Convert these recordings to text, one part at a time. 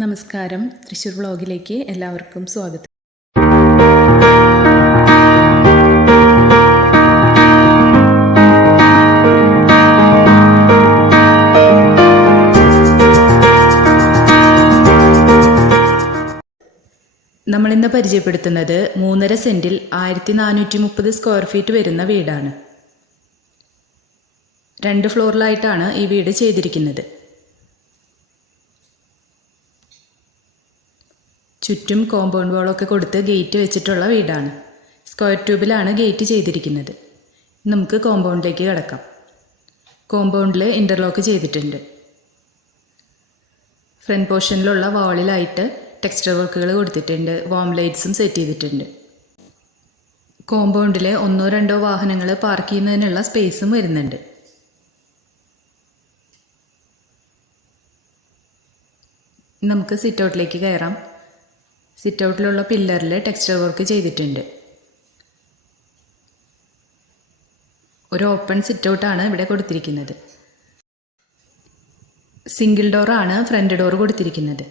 നമസ്കാരം. തൃശ്ശൂർ വ്ളോഗിലേക്ക് എല്ലാവർക്കും സ്വാഗതം. നമ്മളിന്ന് പരിചയപ്പെടുത്തുന്നത് മൂന്നര സെന്റിൽ ആയിരത്തി നാനൂറ്റി മുപ്പത് സ്ക്വയർ ഫീറ്റ് വരുന്ന വീടാണ്. രണ്ട് ഫ്ലോറിലായിട്ടാണ് ഈ വീട് ചെയ്തിരിക്കുന്നത്. ചുറ്റും കോമ്പൗണ്ട് വാളൊക്കെ കൊടുത്ത് ഗേറ്റ് വെച്ചിട്ടുള്ള വീടാണ്. സ്ക്വയർ ട്യൂബിലാണ് ഗേറ്റ് ചെയ്തിരിക്കുന്നത്. നമുക്ക് കോമ്പൗണ്ടിലേക്ക് കിടക്കാം. കോമ്പൗണ്ടിൽ ഇന്റർലോക്ക് ചെയ്തിട്ടുണ്ട്. ഫ്രണ്ട് പോർഷനിലുള്ള വാളിലായിട്ട് ടെക്സ്റ്റർ വർക്കുകൾ കൊടുത്തിട്ടുണ്ട്. വാം ലൈറ്റ്സും സെറ്റ് ചെയ്തിട്ടുണ്ട്. കോമ്പൗണ്ടിൽ ഒന്നോ രണ്ടോ വാഹനങ്ങൾ പാർക്ക് ചെയ്യുന്നതിനുള്ള സ്പേസും വരുന്നുണ്ട്. നമുക്ക് സിറ്റ് ഔട്ടിലേക്ക് കയറാം. സിറ്റ് ഔട്ടിലുള്ള പില്ലറിൽ ടെക്സ്ചർ വർക്ക് ചെയ്തിട്ടുണ്ട്. ഒരു ഓപ്പൺ സിറ്റ് ഔട്ടാണ് ഇവിടെ കൊടുത്തിരിക്കുന്നത്. സിംഗിൾ ഡോറാണ് ഫ്രണ്ട് ഡോർ കൊടുത്തിരിക്കുന്നത്.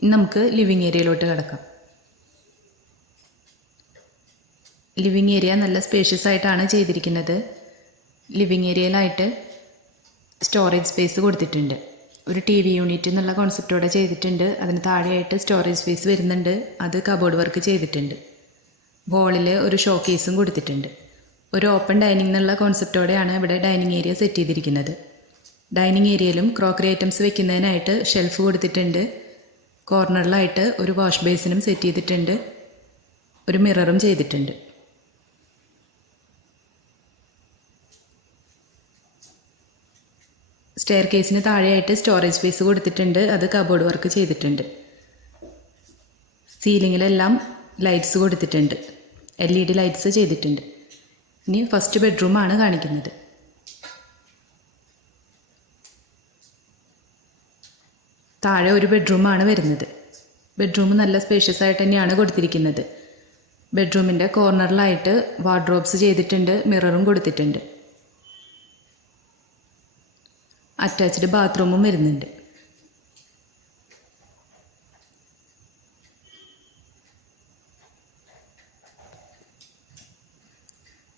ഇനി നമുക്ക് ലിവിങ് ഏരിയയിലോട്ട് കിടക്കാം. ലിവിങ് ഏരിയ നല്ല സ്പേഷ്യസ് ആയിട്ടാണ് ചെയ്തിരിക്കുന്നത്. ലിവിങ് ഏരിയയിലായിട്ട് സ്റ്റോറേജ് സ്പേസ് കൊടുത്തിട്ടുണ്ട്. ഒരു ടി വി യൂണിറ്റ് എന്നുള്ള കോൺസെപ്റ്റോടെ ചെയ്തിട്ടുണ്ട്. അതിന് താഴെയായിട്ട് സ്റ്റോറേജ് സ്പേസ് വരുന്നുണ്ട്. അത് കബോർഡ് വർക്ക് ചെയ്തിട്ടുണ്ട്. വോളിൽ ഒരു ഷോ കേസും കൊടുത്തിട്ടുണ്ട്. ഒരു ഓപ്പൺ ഡൈനിങ് എന്നുള്ള കോൺസെപ്റ്റോടെയാണ് ഇവിടെ ഡൈനിങ് ഏരിയ സെറ്റ് ചെയ്തിരിക്കുന്നത്. ഡൈനിങ് ഏരിയയിലും ക്രോക്കറി ഐറ്റംസ് വെക്കുന്നതിനായിട്ട് ഷെൽഫ് കൊടുത്തിട്ടുണ്ട്. കോർണറിലായിട്ട് ഒരു വാഷ് ബേസിനും സെറ്റ് ചെയ്തിട്ടുണ്ട്. ഒരു മിററും ചെയ്തിട്ടുണ്ട്. സ്റ്റെയർ കേസിന് താഴെയായിട്ട് സ്റ്റോറേജ് സ്പേസ് കൊടുത്തിട്ടുണ്ട്. അത് കബോർഡ് വർക്ക് ചെയ്തിട്ടുണ്ട്. സീലിങ്ങിലെല്ലാം ലൈറ്റ്സ് കൊടുത്തിട്ടുണ്ട്. എൽ ഇ ഡി ലൈറ്റ്സ് ചെയ്തിട്ടുണ്ട്. ഇനി ഫസ്റ്റ് ബെഡ്റൂമാണ് കാണിക്കുന്നത്. താഴെ ഒരു ബെഡ്റൂമാണ് വരുന്നത്. ബെഡ്റൂം നല്ല സ്പേഷ്യസ് ആയിട്ട് തന്നെയാണ് കൊടുത്തിരിക്കുന്നത്. ബെഡ്റൂമിന്റെ കോർണറിലായിട്ട് വാർഡ്രോബ്സ് ചെയ്തിട്ടുണ്ട്. മിററും കൊടുത്തിട്ടുണ്ട്. അറ്റാച്ച്ഡ് ബാത്റൂമും വരുന്നുണ്ട്.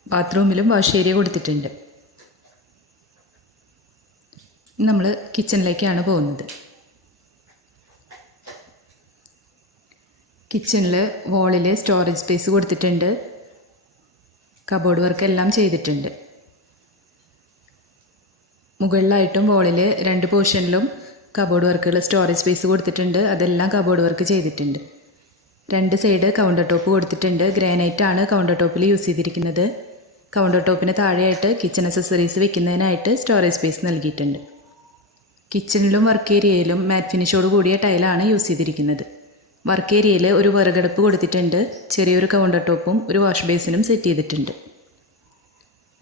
ബാത്റൂമിലും വാഷ് ഏരിയ കൊടുത്തിട്ടുണ്ട്. നമ്മൾ കിച്ചണിലേക്കാണ് പോകുന്നത്. കിച്ചണിൽ വോളിൽ സ്റ്റോറേജ് സ്പേസ് കൊടുത്തിട്ടുണ്ട്. കബോർഡ് വർക്ക് എല്ലാം ചെയ്തിട്ടുണ്ട്. മുകളിലായിട്ടും വോളിൽ രണ്ട് പോർഷനിലും കബോർഡ് വർക്കുകൾ സ്റ്റോറേജ് സ്പേസ് കൊടുത്തിട്ടുണ്ട്. അതെല്ലാം കബോർഡ് വർക്ക് ചെയ്തിട്ടുണ്ട്. രണ്ട് സൈഡ് കൗണ്ടർ ടോപ്പ് കൊടുത്തിട്ടുണ്ട്. ഗ്രാനൈറ്റ് ആണ് കൗണ്ടർ ടോപ്പിൽ യൂസ് ചെയ്തിരിക്കുന്നത്. കൗണ്ടർ ടോപ്പിന് താഴെയായിട്ട് കിച്ചൺ അക്സസറീസ് വെക്കുന്നതിനായിട്ട് സ്റ്റോറേജ് സ്പേസ് നൽകിയിട്ടുണ്ട്. കിച്ചണിലും വർക്ക് ഏരിയയിലും മാറ്റ് ഫിനിഷോട് കൂടിയ ടൈലാണ് യൂസ് ചെയ്തിരിക്കുന്നത്. വർക്ക് ഏരിയയിൽ ഒരു വിറകടുപ്പ് കൊടുത്തിട്ടുണ്ട്. ചെറിയൊരു കൗണ്ടർ ടോപ്പും ഒരു വാഷ് ബേസിനും സെറ്റ് ചെയ്തിട്ടുണ്ട്.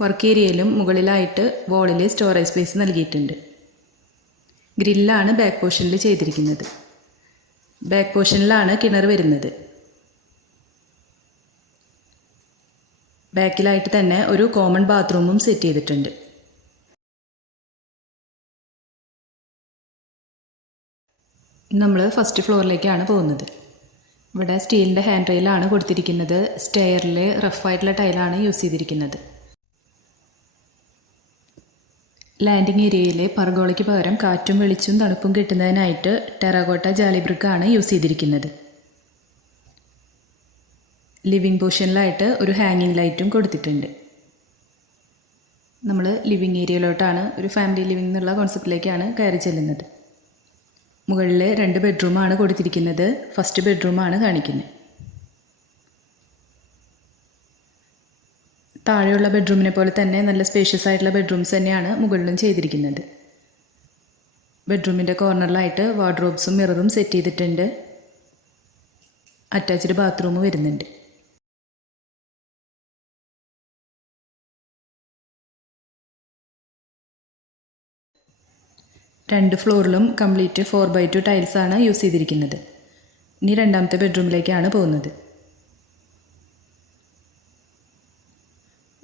വർക്ക് ഏരിയയിലും മുകളിലായിട്ട് വോളിൽ സ്റ്റോറേജ് സ്പേസ് നൽകിയിട്ടുണ്ട്. ഗ്രില്ലാണ് ബാക്ക് പോർഷനിൽ ചെയ്തിരിക്കുന്നത്. ബാക്ക് പോർഷനിലാണ് കിണർ വരുന്നത്. ബാക്കിലായിട്ട് തന്നെ ഒരു കോമൺ ബാത്റൂമും സെറ്റ് ചെയ്തിട്ടുണ്ട്. നമ്മൾ ഫസ്റ്റ് ഫ്ലോറിലേക്കാണ് പോകുന്നത്. ഇവിടെ സ്റ്റീലിന്റെ ഹാൻഡ് റെയിലാണ് കൊടുത്തിരിക്കുന്നത്. സ്റ്റെയറിൽ റഫായിട്ടുള്ള ടൈലാണ് യൂസ് ചെയ്തിരിക്കുന്നത്. ലാൻഡിംഗ് ഏരിയയിലെ പർഗോളയ്ക്ക് പകരം കാറ്റും വെളിച്ചും തണുപ്പും കിട്ടുന്നതിനായിട്ട് ടെറാകോട്ട ജാലിബ്രിക്കാണ് യൂസ് ചെയ്തിരിക്കുന്നത്. ലിവിങ് പോർഷനിലായിട്ട് ഒരു ഹാങ്ങിങ് ലൈറ്റും കൊടുത്തിട്ടുണ്ട്. നമ്മൾ ലിവിങ് ഏരിയയിലോട്ടാണ് ഒരു ഫാമിലി ലിവിംഗ് എന്നുള്ള കോൺസെപ്റ്റിലേക്കാണ് കയറി ചെല്ലുന്നത്. മുകളിലെ രണ്ട് ബെഡ്റൂമാണ് കൊടുത്തിരിക്കുന്നത്. ഫസ്റ്റ് ബെഡ്റൂമാണ് കാണിക്കുന്നത്. താഴെയുള്ള ബെഡ്റൂമിനെ പോലെ തന്നെ നല്ല സ്പേഷ്യസ് ആയിട്ടുള്ള ബെഡ്റൂംസ് തന്നെയാണ് മുകളിലും ചെയ്തിരിക്കുന്നത്. ബെഡ്റൂമിന്റെ കോർണറിലായിട്ട് വാർഡ്രോബ്സും മിററും സെറ്റ് ചെയ്തിട്ടുണ്ട്. അറ്റാച്ച്ഡ് ബാത്റൂം വരുന്നുണ്ട്. രണ്ട് ഫ്ലോറിലും കംപ്ലീറ്റ് ഫോർ ബൈ ടു ടൈൽസാണ് യൂസ് ചെയ്തിരിക്കുന്നത്. ഇനി രണ്ടാമത്തെ ബെഡ്റൂമിലേക്കാണ് പോകുന്നത്.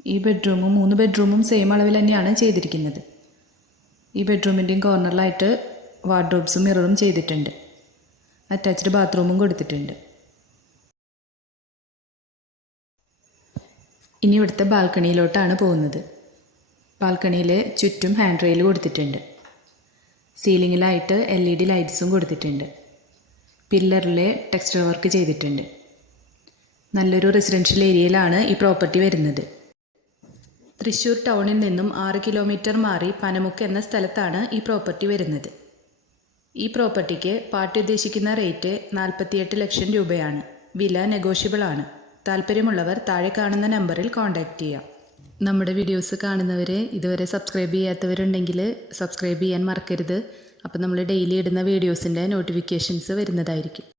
ഈ ബെഡ്റൂമും മൂന്ന് ബെഡ്റൂമും സെയിം അളവിൽ തന്നെയാണ് ചെയ്തിരിക്കുന്നത്. ഈ ബെഡ്റൂമിന്റെയും കോർണറിലായിട്ട് വാർഡ്രോബ്സും മിററും ചെയ്തിട്ടുണ്ട്. അറ്റാച്ച്ഡ് ബാത്റൂമും കൊടുത്തിട്ടുണ്ട്. ഇനി ഇവിടുത്തെ ബാൽക്കണിയിലോട്ടാണ് പോകുന്നത്. ബാൽക്കണിയിൽ ചുറ്റും ഹാൻഡ് റെയിൽ കൊടുത്തിട്ടുണ്ട്. സീലിങ്ങിലായിട്ട് എൽ ഇ ഡി ലൈറ്റ്സും കൊടുത്തിട്ടുണ്ട്. പില്ലറിലെ ടെക്സ്റ്റർ വർക്ക് ചെയ്തിട്ടുണ്ട്. നല്ലൊരു റെസിഡൻഷ്യൽ ഏരിയയിലാണ് ഈ പ്രോപ്പർട്ടി വരുന്നത്. തൃശ്ശൂർ ടൗണിൽ നിന്നും ആറ് കിലോമീറ്റർ മാറി പനമുക്ക് എന്ന സ്ഥലത്താണ് ഈ പ്രോപ്പർട്ടി വരുന്നത്. ഈ പ്രോപ്പർട്ടിക്ക് പാർട്ടി ഉദ്ദേശിക്കുന്ന റേറ്റ് നാൽപ്പത്തിയെട്ട് ലക്ഷം രൂപയാണ്. വില നെഗോഷ്യബിൾ ആണ്. താല്പര്യമുള്ളവർ താഴെ കാണുന്ന നമ്പറിൽ കോൺടാക്റ്റ് ചെയ്യാം. നമ്മുടെ വീഡിയോസ് കാണുന്നവരെ ഇതുവരെ സബ്സ്ക്രൈബ് ചെയ്യാത്തവരുണ്ടെങ്കിൽ സബ്സ്ക്രൈബ് ചെയ്യാൻ മറക്കരുത്. അപ്പോൾ നമ്മൾ ഡെയിലി ഇടുന്ന വീഡിയോസിന്റെ നോട്ടിഫിക്കേഷൻസ് വരുന്നതായിരിക്കും.